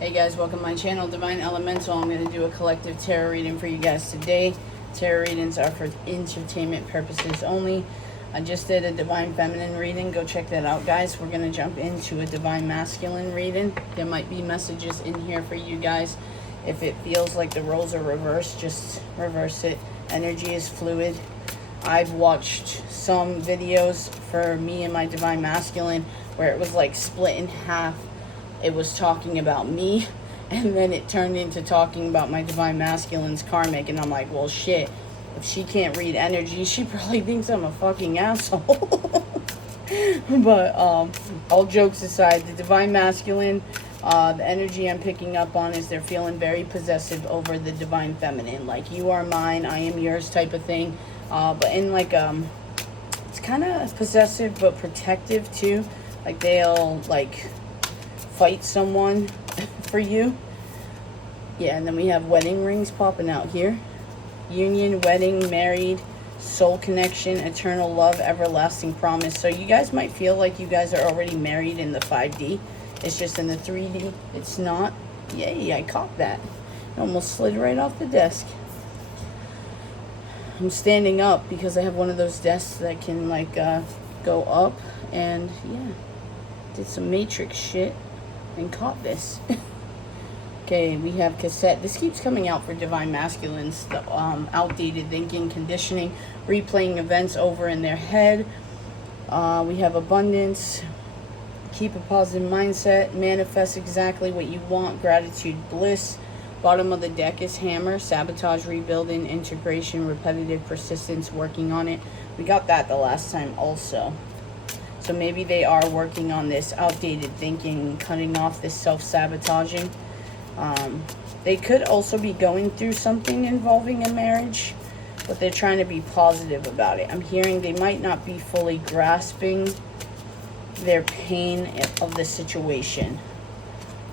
Hey guys, welcome to my channel, Divine Elemental. I'm going to do a collective tarot reading for you guys today. Tarot readings are for entertainment purposes only. I just did a Divine Feminine reading. Go check that out, guys. We're going to jump into a Divine Masculine reading. There might be messages in here for you guys. If it feels like the roles are reversed, just reverse it. Energy is fluid. I've watched some videos for me and my Divine Masculine where it was like split in half. It was talking about me, and then it turned into talking about my Divine Masculine's karmic, and I'm like, well, shit, if she can't read energy, she probably thinks I'm a fucking asshole. But, all jokes aside, the Divine Masculine, the energy I'm picking up on is they're feeling very possessive over the Divine Feminine, like, you are mine, I am yours type of thing, but in, like, it's kind of possessive, but protective, too, like, they'll, like, fight someone for you. Yeah, and then we have wedding rings popping out here. Union, wedding, married, soul connection, eternal love, everlasting promise. So you guys might feel like you guys are already married in the 5D. It's just in the 3D. It's not. Yay, I caught that. It almost slid right off the desk. I'm standing up because I have one of those desks that can, like, go up. And, yeah, did some matrix shit and caught this. Okay, we have cassette. This keeps coming out for Divine Masculines. The outdated thinking, conditioning, replaying events over in their head. We have abundance. Keep a positive mindset. Manifest exactly what you want. Gratitude, bliss. Bottom of the deck is hammer. Sabotage, rebuilding, integration, repetitive persistence, working on it. We got that the last time also. So maybe they are working on this outdated thinking, cutting off this self-sabotaging. They could also be going through something involving a marriage, but they're trying to be positive about it. I'm hearing they might not be fully grasping their pain of the situation.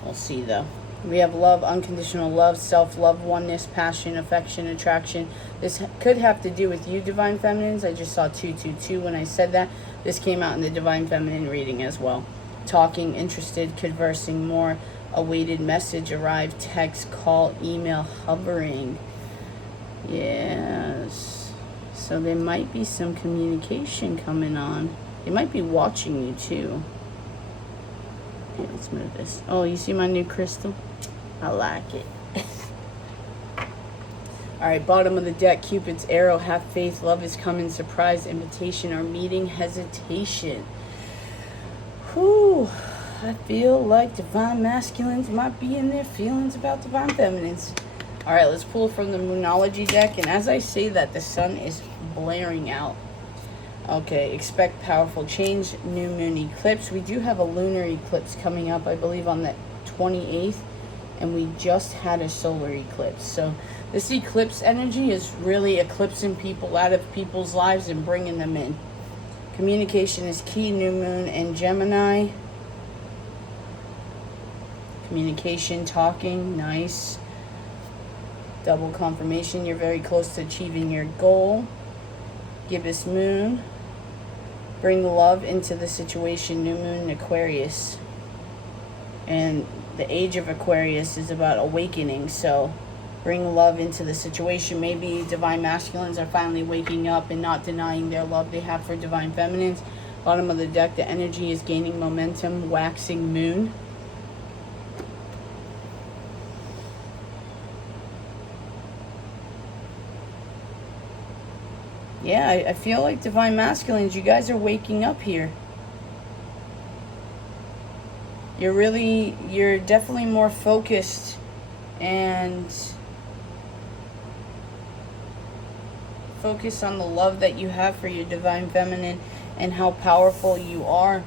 We'll see, though. We have love, unconditional love, self-love, oneness, passion, affection, attraction. This could have to do with you, Divine Feminines. I just saw 222 when I said that. This came out in the Divine Feminine reading as well. Talking, interested, conversing more. Awaited message, arrived, text, call, email, hovering. Yes. So there might be some communication coming on. They might be watching you too. Yeah, let's move this. Oh, you see my new crystal? I like it. Alright, bottom of the deck, Cupid's arrow, have faith, love is coming, surprise, invitation, or meeting, hesitation. Whew, I feel like Divine Masculines might be in their feelings about Divine Feminines. Alright, let's pull from the Moonology deck, and as I say that, the sun is blaring out. Okay, expect powerful change, new moon eclipse. We do have a lunar eclipse coming up, I believe, on the 28th. And we just had a solar eclipse. So this eclipse energy is really eclipsing people out of people's lives and bringing them in. Communication is key, new moon and Gemini. Communication, talking, nice. Double confirmation, you're very close to achieving your goal. Gibbous moon. Bring love into the situation, new moon, Aquarius. And the age of Aquarius is about awakening, so bring love into the situation. Maybe Divine Masculines are finally waking up and not denying their love they have for Divine Feminines. Bottom of the deck, the energy is gaining momentum, waxing moon. Yeah, I feel like Divine Masculines, you guys are waking up here. You're definitely more focused and focused on the love that you have for your Divine Feminine and how powerful you are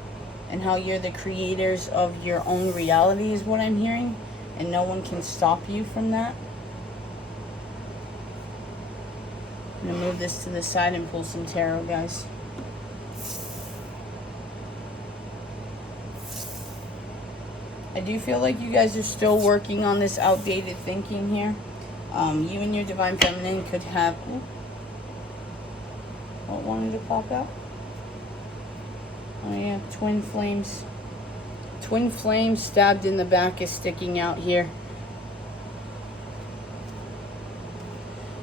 and how you're the creators of your own reality is what I'm hearing, and no one can stop you from that. I'm going to move this to the side and pull some tarot, guys. I do feel like you guys are still working on this outdated thinking here. You and your Divine Feminine could have... Ooh, what wanted to pop out? Oh yeah, twin flames. twin flame stabbed in the back is sticking out here.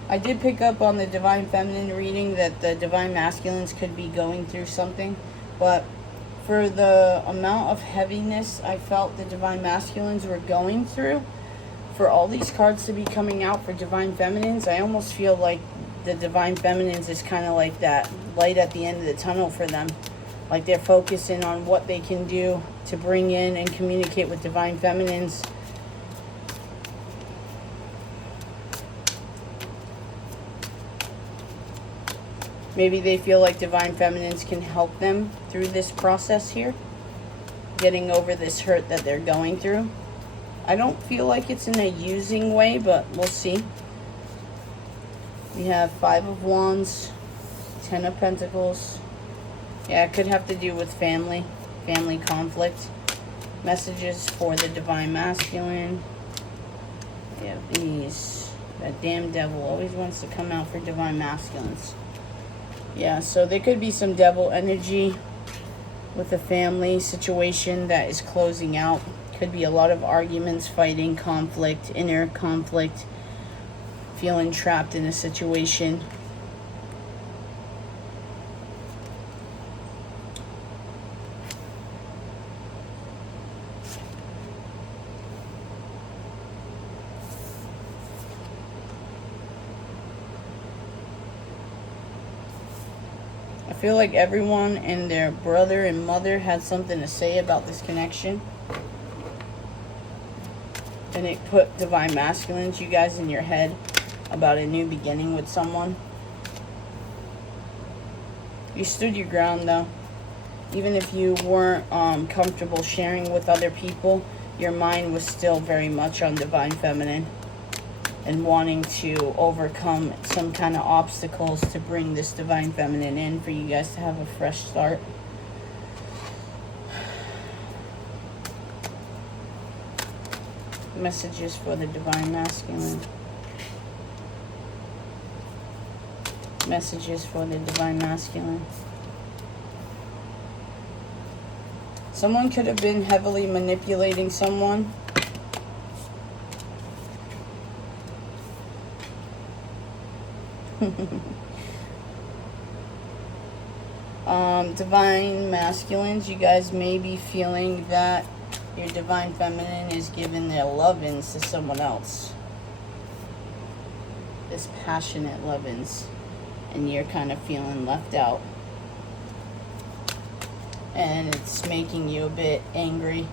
I did pick up on the Divine Feminine reading that the Divine Masculines could be going through something, but for the amount of heaviness I felt the Divine Masculines were going through, for all these cards to be coming out for Divine Feminines, I almost feel like the Divine Feminines is kind of like that light at the end of the tunnel for them. Like they're focusing on what they can do to bring in and communicate with Divine Feminines. Maybe they feel like Divine Feminines can help them through this process here, getting over this hurt that they're going through. I don't feel like it's in a using way, but we'll see. We have 5 of Wands, 10 of Pentacles. Yeah, it could have to do with family conflict. Messages for the Divine Masculine. Yeah, these. That damn devil always wants to come out for Divine Masculines. Yeah, so there could be some devil energy with a family situation that is closing out. Could be a lot of arguments, fighting, conflict, inner conflict, feeling trapped in a situation. I feel like everyone and their brother and mother had something to say about this connection. And it put Divine Masculines, you guys, in your head about a new beginning with someone. You stood your ground, though. Even if you weren't comfortable sharing with other people, your mind was still very much on Divine Feminine and wanting to overcome some kind of obstacles to bring this Divine Feminine in for you guys to have a fresh start. Messages for the Divine Masculine. Messages for the Divine Masculine. Someone could have been heavily manipulating someone. Divine Masculines, you guys may be feeling that your Divine Feminine is giving their love-ins to someone else. This passionate love-ins. And you're kind of feeling left out. And it's making you a bit angry,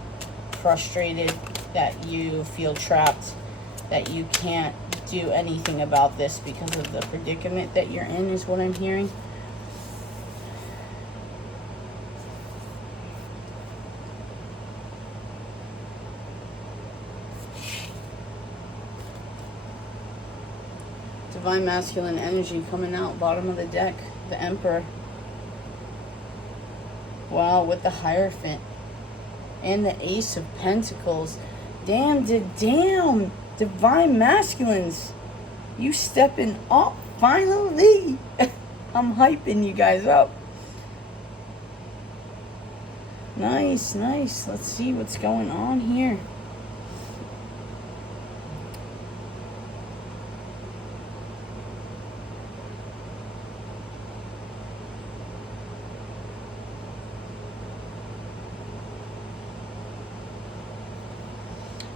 frustrated, that you feel trapped, that you can't do anything about this because of the predicament that you're in, is what I'm hearing. Divine Masculine energy coming out, bottom of the deck, the Emperor. Wow, with the Hierophant and the Ace of Pentacles. Damn, Divine Masculines, you stepping up finally. I'm hyping you guys up. Nice. Let's see what's going on here.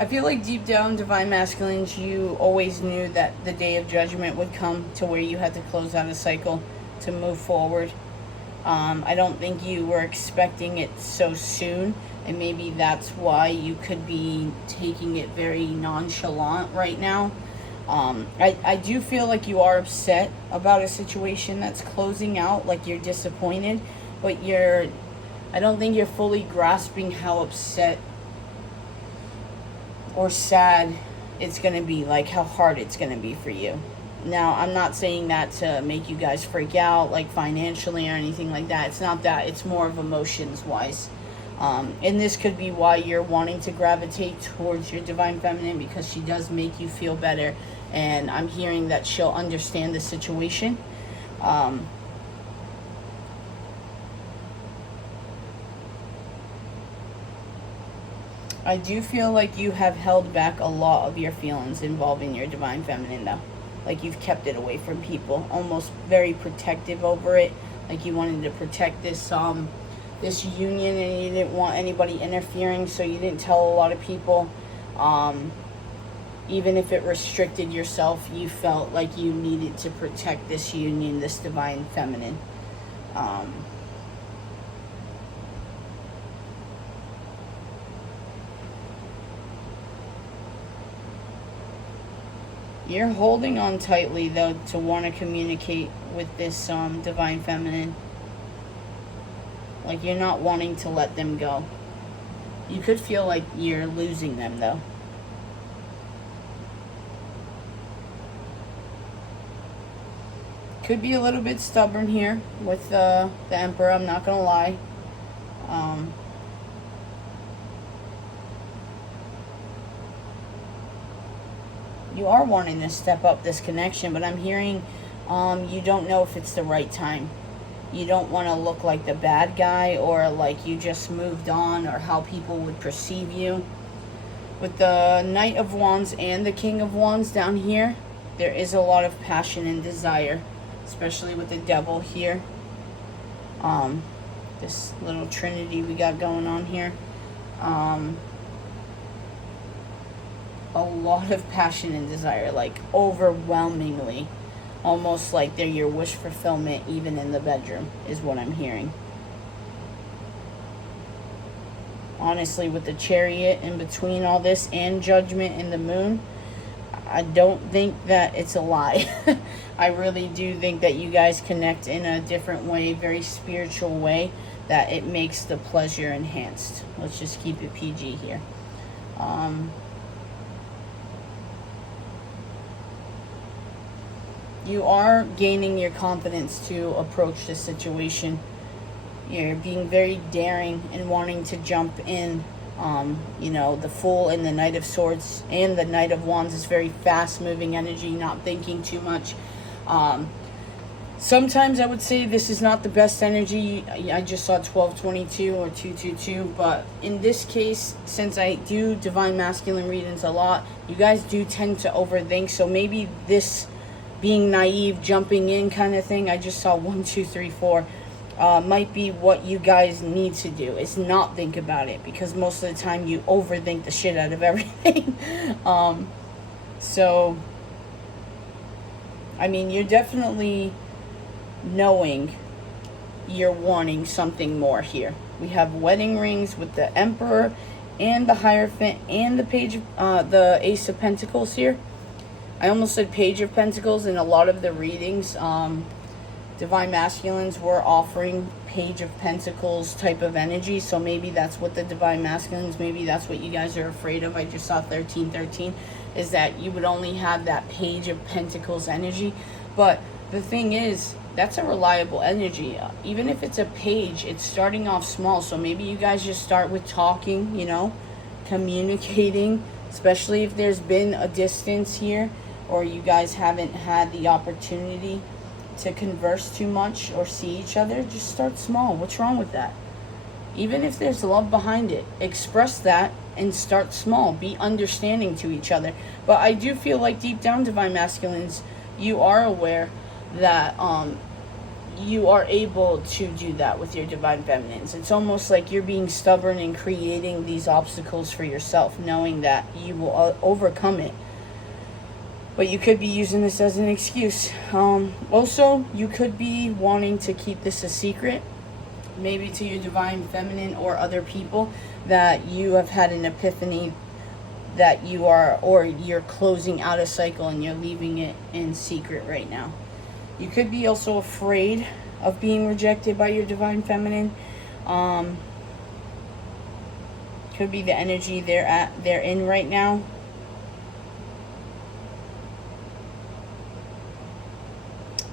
I feel like deep down, Divine Masculines, you always knew that the day of judgment would come to where you had to close out a cycle to move forward. I don't think you were expecting it so soon, and maybe that's why you could be taking it very nonchalant right now. I do feel like you are upset about a situation that's closing out, like you're disappointed, but I don't think you're fully grasping how upset or sad it's going to be, like how hard it's going to be for you. Now, I'm not saying that to make you guys freak out, like financially or anything like that. It's not that. It's more of emotions-wise. And this could be why you're wanting to gravitate towards your Divine Feminine, because she does make you feel better. And I'm hearing that she'll understand the situation. I do feel like you have held back a lot of your feelings involving your divine feminine, though. Like you've kept it away from people, almost very protective over it. Like you wanted to protect this union, and you didn't want anybody interfering, so you didn't tell a lot of people. Even if it restricted yourself, you felt like you needed to protect this union, this divine feminine. You're holding on tightly, though, to want to communicate with this divine feminine. Like, you're not wanting to let them go. You could feel like you're losing them, though. Could be a little bit stubborn here with the Emperor, I'm not going to lie. You are wanting to step up this connection, but I'm hearing you don't know if it's the right time. You don't want to look like the bad guy, or like you just moved on, or how people would perceive you. With the Knight of Wands and the King of Wands down here, there is a lot of passion and desire, especially with the Devil here. This little trinity we got going on here. A lot of passion and desire, like overwhelmingly, almost like they're your wish fulfillment even in the bedroom, is what I'm hearing. Honestly, with the Chariot in between all this and Judgment and the Moon, I don't think that it's a lie. I really do think that you guys connect in a different way, very spiritual way, that it makes the pleasure enhanced. Let's just keep it PG here. You are gaining your confidence to approach this situation. You're being very daring and wanting to jump in. You know, the Fool and the Knight of Swords and the Knight of Wands is very fast-moving energy, not thinking too much. Sometimes I would say this is not the best energy. I just saw 1222 or 222, but in this case, since I do divine masculine readings a lot, you guys do tend to overthink, so maybe this being naive, jumping in kind of thing, I just saw 1, 2, 3, 4, might be what you guys need to do, is not think about it, because most of the time you overthink the shit out of everything. So, I mean, you're definitely knowing you're wanting something more here. We have wedding rings with the Emperor and the Hierophant and the Page of, the Ace of Pentacles here. I almost said Page of Pentacles in a lot of the readings. Divine Masculines were offering Page of Pentacles type of energy, so maybe that's what the Divine Masculines, maybe that's what you guys are afraid of. I just saw 1313, is that you would only have that Page of Pentacles energy. But the thing is, that's a reliable energy. Even if it's a page, it's starting off small, so maybe you guys just start with talking, you know, communicating, especially if there's been a distance here, or you guys haven't had the opportunity to converse too much or see each other. Just start small. What's wrong with that? Even if there's love behind it, express that and start small. Be understanding to each other. But I do feel like deep down, Divine Masculines, you are aware that you are able to do that with your Divine Feminines. It's almost like you're being stubborn and creating these obstacles for yourself, knowing that you will overcome it. But you could be using this as an excuse. Also, you could be wanting to keep this a secret, maybe to your Divine Feminine or other people, that you have had an epiphany that you are, or you're closing out a cycle and you're leaving it in secret right now. You could be also afraid of being rejected by your Divine Feminine. Could be the energy they're in right now.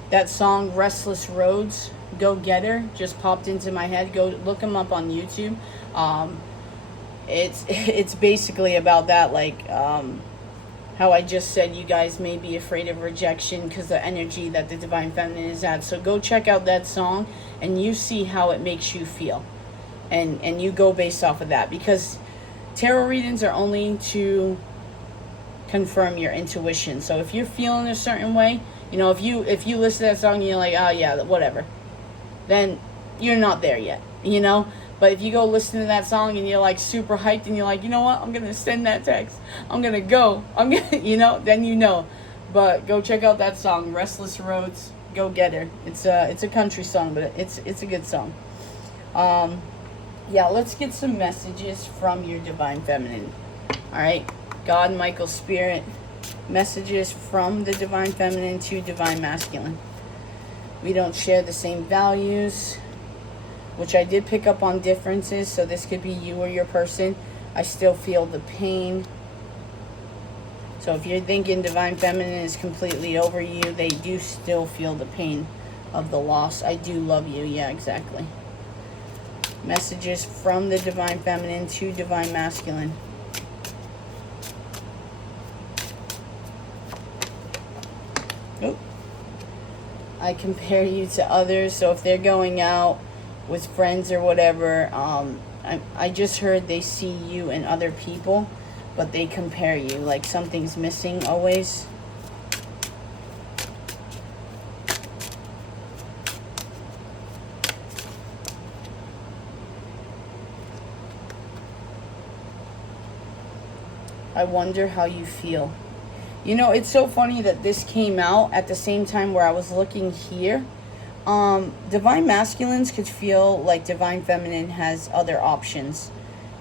That song, Restless Roads, Go Getter, just popped into my head. Go look them up on YouTube. It's basically about that, like how I just said you guys may be afraid of rejection because the energy that the Divine Feminine is at. So go check out that song and you see how it makes you feel. And you go based off of that. Because tarot readings are only to confirm your intuition. So if you're feeling a certain way, you know, if you listen to that song and you're like, oh yeah, whatever, then you're not there yet, you know. But if you go listen to that song and you're like super hyped and you're like, you know what, I'm gonna send that text, I'm gonna go, I'm gonna, you know, then you know. But go check out that song, Restless Roads. Go get her. It's a country song, but it's a good song. Yeah, let's get some messages from your Divine Feminine. All right, God, Michael, Spirit, messages from the Divine Feminine to Divine Masculine. We don't share the same values, which I did pick up on differences, so this could be you or your person. I still feel the pain. So if you're thinking Divine Feminine is completely over you, they do still feel the pain of the loss. I do love you. Yeah, exactly. Messages from the Divine Feminine to Divine Masculine. Oh. I compare you to others. So if they're going out with friends or whatever, I just heard they see you and other people, but they compare you. Like something's missing always. I wonder how you feel. You know, it's so funny that this came out at the same time where I was looking here. Divine Masculines could feel like Divine Feminine has other options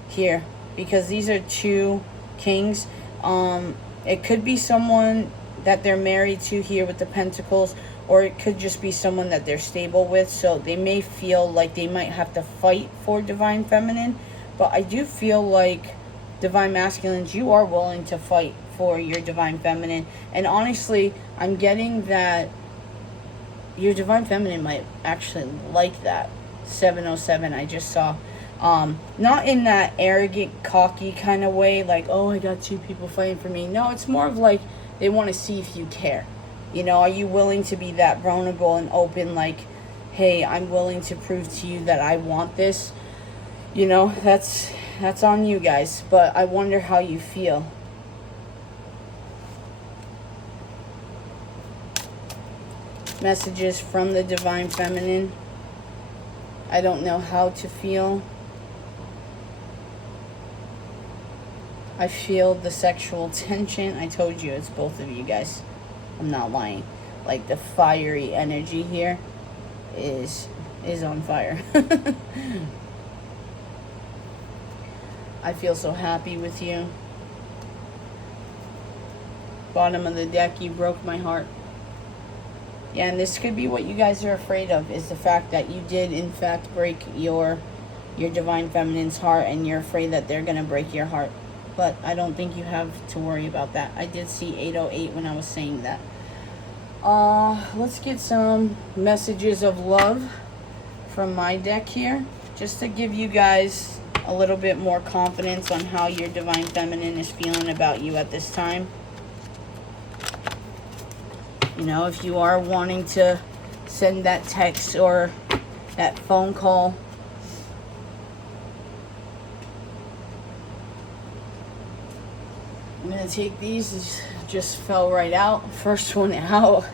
here, because these are two kings. It could be someone that they're married to here with the Pentacles, or it could just be someone that they're stable with. So they may feel like they might have to fight for Divine Feminine, but I do feel like Divine Masculines, you are willing to fight for your Divine Feminine. And honestly, I'm getting that your Divine Feminine might actually like that. 707 I just saw. Not in that arrogant, cocky kind of way, like, oh, I got two people fighting for me. No, it's more of like they want to see if you care. You know, are you willing to be that vulnerable and open, like, hey, I'm willing to prove to you that I want this. You know, that's on you guys, but I wonder how you feel. Messages from the Divine Feminine. I don't know how to feel. I feel the sexual tension. I told you it's both of you guys. I'm not lying. Like the fiery energy here is on fire. I feel so happy with you. Bottom of the deck, you broke my heart. Yeah, and this could be what you guys are afraid of, is the fact that you did in fact break your Divine Feminine's heart, and you're afraid that they're going to break your heart. But I don't think you have to worry about that. I did see 808 when I was saying that. Let's get some messages of love from my deck here, just to give you guys a little bit more confidence on how your Divine Feminine is feeling about you at this time. You know, if you are wanting to send that text or that phone call, I'm going to take these. These just fell right out. First one out.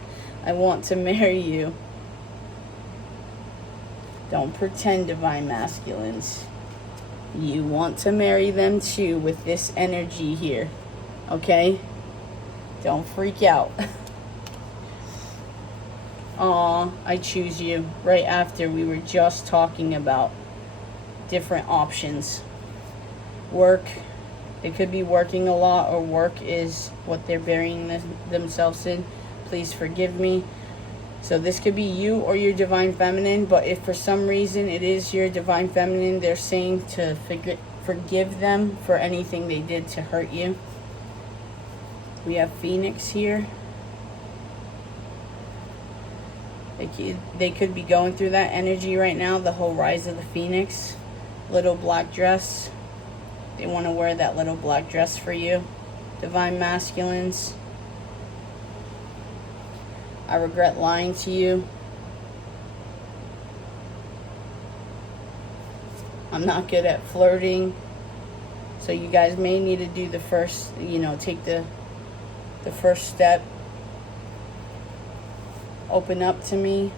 I want to marry you. Don't pretend, Divine Masculines. You want to marry them too with this energy here. Okay? Don't freak out. Aw, I choose you. Right after we were just talking about different options. Work. It could be working a lot, or work is what they're burying themselves in. Please forgive me. So this could be you or your Divine Feminine, but if for some reason it is your Divine Feminine, they're saying to forgive them for anything they did to hurt you. We have Phoenix here. They could be going through that energy right now, the whole rise of the Phoenix. Little black dress. They want to wear that little black dress for you. Divine Masculines. I regret lying to you. I'm not good at flirting. So you guys may need to do the first, take the first step. Open up to me.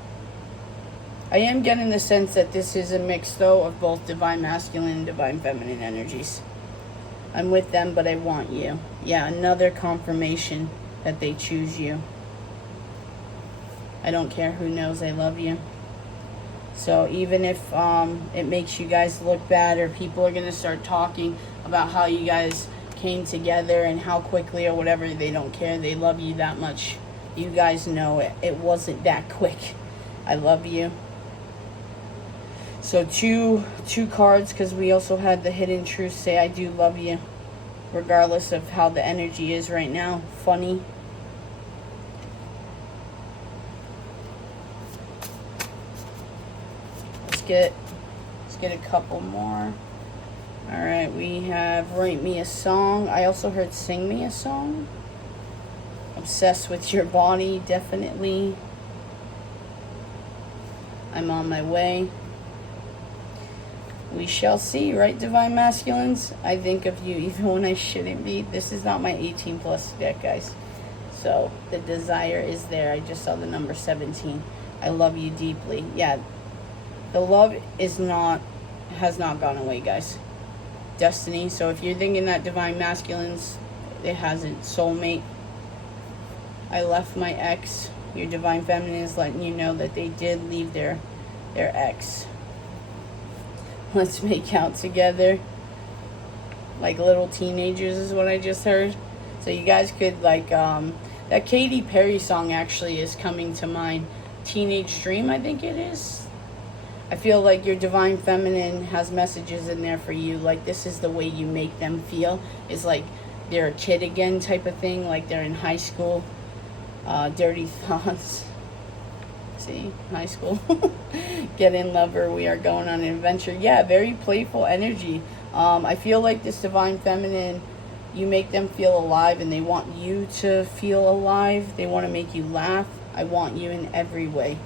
I am getting the sense that this is a mix, though, of both divine masculine and divine feminine energies. I'm with them, but I want you. Yeah, another confirmation that they choose you. I don't care who knows I love you. So even if it makes you guys look bad, or people are going to start talking about how you guys came together and how quickly or whatever, they don't care. They love you that much. You guys know it wasn't that quick. I love you. So two cards, because we also had the hidden truth say I do love you, regardless of how the energy is right now. Funny. Let's get a couple more. All right, we have write me a song. I also heard sing me a song. Obsessed with your body, definitely. I'm on my way. We shall see, right, divine masculines? I think of you even when I shouldn't be. This is not my 18 plus deck, guys. So the desire is there. I just saw the number 17. I love you deeply. Yeah, the love has not gone away, guys. Destiny. So if you're thinking that divine masculines, it hasn't. Soulmate. I left my ex. Your divine feminine is letting you know that they did leave their ex. Let's make out together like little teenagers is what I just heard. So you guys could that Katy Perry song actually is coming to mind. Teenage Dream, I think it is. I feel like your divine feminine has messages in there for you. Like, this is the way you make them feel. It's like they're a kid again type of thing. Like they're in high school. Dirty thoughts. See, high school. Get in, lover. We are going on an adventure. Yeah, very playful energy. I feel like this divine feminine, you make them feel alive, and they want you to feel alive. They want to make you laugh. I want you in every way,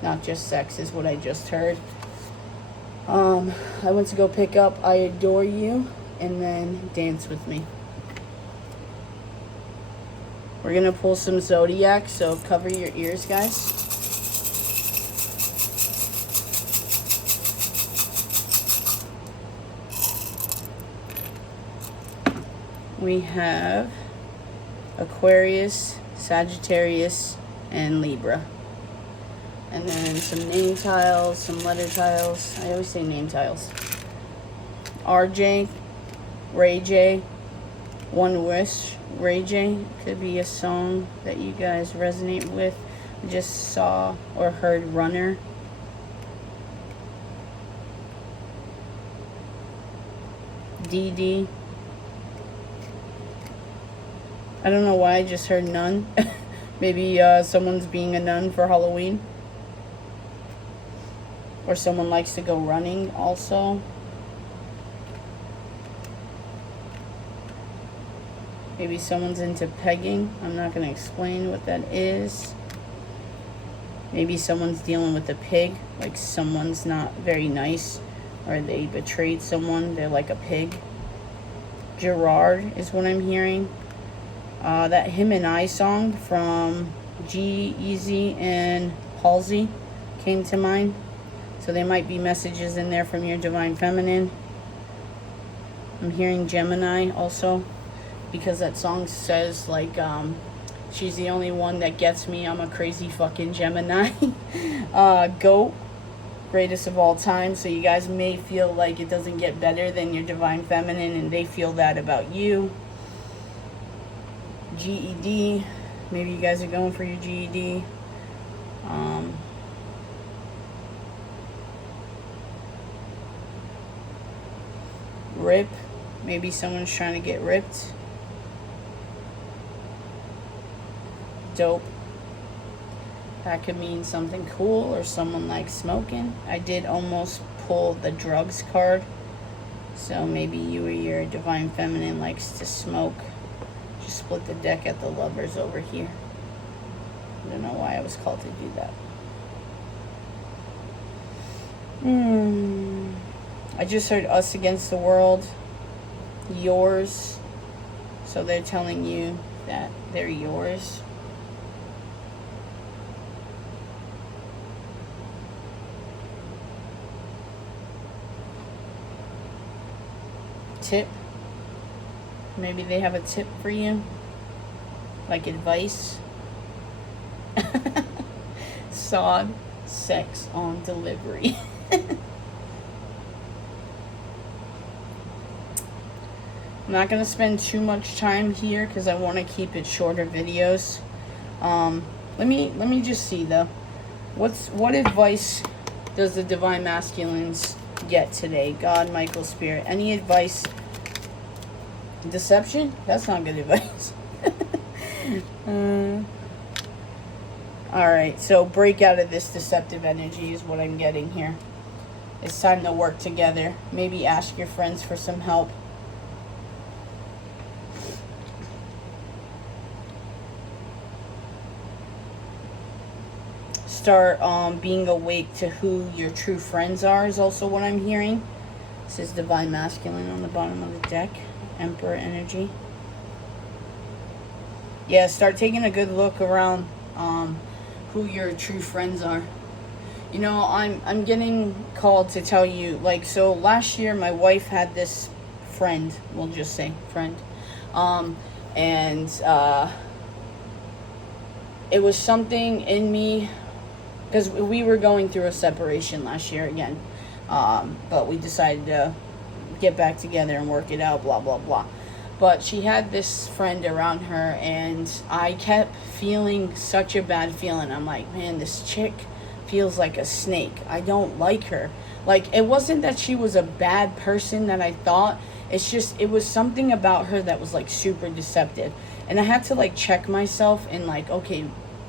not just sex, is what I just heard. I went to go pick up I Adore You and then Dance With Me. We're going to pull some zodiac, so cover your ears, guys. We have Aquarius, Sagittarius, and Libra. And then some name tiles, some letter tiles. I always say name tiles. RJ, Ray J, One Wish. Ray J could be a song that you guys resonate with. I just saw or heard Runner. DD. I don't know why I just heard nun. Maybe someone's being a nun for Halloween. Or someone likes to go running also. Maybe someone's into pegging. I'm not going to explain what that is. Maybe someone's dealing with a pig. Like someone's not very nice. Or they betrayed someone. They're like a pig. Gerard is what I'm hearing. That Him and I song from G-Eazy and Halsey came to mind. So there might be messages in there from your divine feminine. I'm hearing Gemini also, because that song says like she's the only one that gets me. I'm a crazy fucking Gemini. Goat, greatest of all time. So you guys may feel like it doesn't get better than your divine feminine, and they feel that about you. GED, maybe you guys are going for your GED. Rip, maybe someone's trying to get ripped. Dope, that could mean something cool, or someone likes smoking. I did almost pull the drugs card, so maybe you or your divine feminine likes to smoke. Just split the deck at the lovers over here. I don't know why I was called to do that. I just heard us against the world. yours. So they're telling you that they're yours. Tip. Maybe they have a tip for you. Like advice. Sod sex on delivery. I'm not going to spend too much time here because I want to keep it shorter videos. Let me just see though. What advice does the Divine Masculines get today? God, Michael, Spirit. Any advice? Deception? That's not good advice. Alright, so break out of this deceptive energy is what I'm getting here. It's time to work together. Maybe ask your friends for some help. Start being awake to who your true friends are is also what I'm hearing. This is Divine Masculine on the bottom of the deck. Emperor energy. Yeah, start taking a good look around who your true friends are. You know, I'm getting called to tell you, like, so last year my wife had this friend, we'll just say friend, and it was something in me, because we were going through a separation last year again, but we decided to get back together and work it out, blah, blah, blah. But she had this friend around her, and I kept feeling such a bad feeling. I'm like, man, this chick feels like a snake. I don't like her. Like, it wasn't that she was a bad person that I thought. It's just, it was something about her that was, like, super deceptive. And I had to, like, check myself and, like, okay,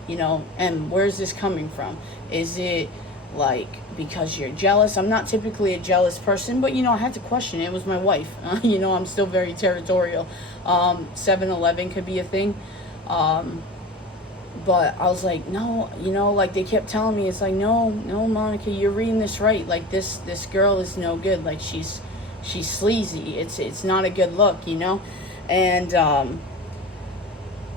you know, and where's this coming from? Is it, like, because you're jealous? I'm not typically a jealous person, but, you know, I had to question it. It was my wife. You know, I'm still very territorial. 7-Eleven could be a thing. But I was like, no, you know, like, they kept telling me, it's like, no, Monica, you're reading this right. Like, this girl is no good. Like, she's sleazy. It's not a good look, you know? And,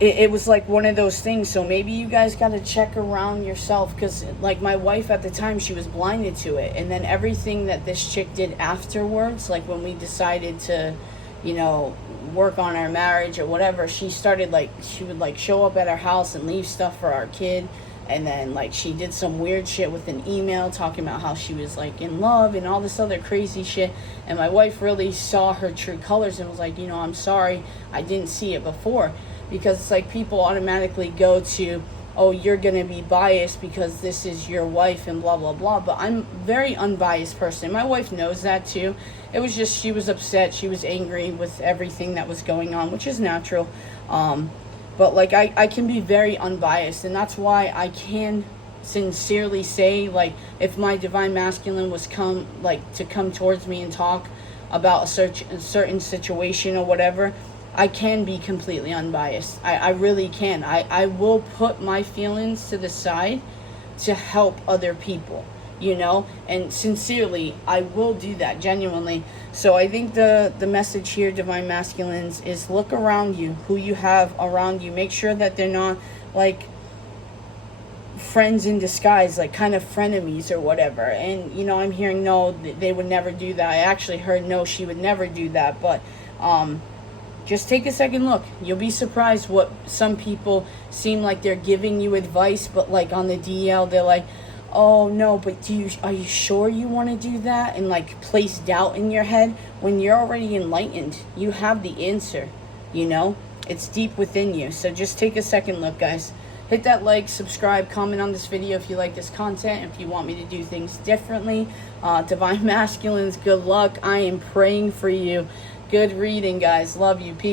it was like one of those things. So maybe you guys got to check around yourself, because like my wife at the time, she was blinded to it. And then everything that this chick did afterwards, like when we decided to, you know, work on our marriage or whatever, she started, like, she would like show up at our house and leave stuff for our kid. And then, like, she did some weird shit with an email talking about how she was, like, in love and all this other crazy shit. And my wife really saw her true colors and was like, you know, I'm sorry, I didn't see it before. Because it's like people automatically go to, oh, you're going to be biased because this is your wife and blah, blah, blah. But I'm a very unbiased person. My wife knows that too. It was just, she was upset. She was angry with everything that was going on, which is natural. But like, I can be very unbiased. And that's why I can sincerely say, like, if my Divine Masculine was to come towards me and talk about a certain situation or whatever, I can be completely unbiased. I really can. I will put my feelings to the side to help other people, you know? And sincerely, I will do that, genuinely. So I think the message here, Divine Masculines, is look around you, who you have around you. Make sure that they're not, like, friends in disguise, like kind of frenemies or whatever. And, you know, I'm hearing, no, they would never do that. I actually heard, no, she would never do that. But, just take a second look. You'll be surprised what some people seem like they're giving you advice, but like on the DL, they're like, oh no, but are you sure you want to do that? And like place doubt in your head when you're already enlightened. You have the answer, you know? It's deep within you. So just take a second look, guys. Hit that like, subscribe, comment on this video if you like this content, if you want me to do things differently. Divine Masculines, good luck. I am praying for you. Good reading, guys. Love you. Peace.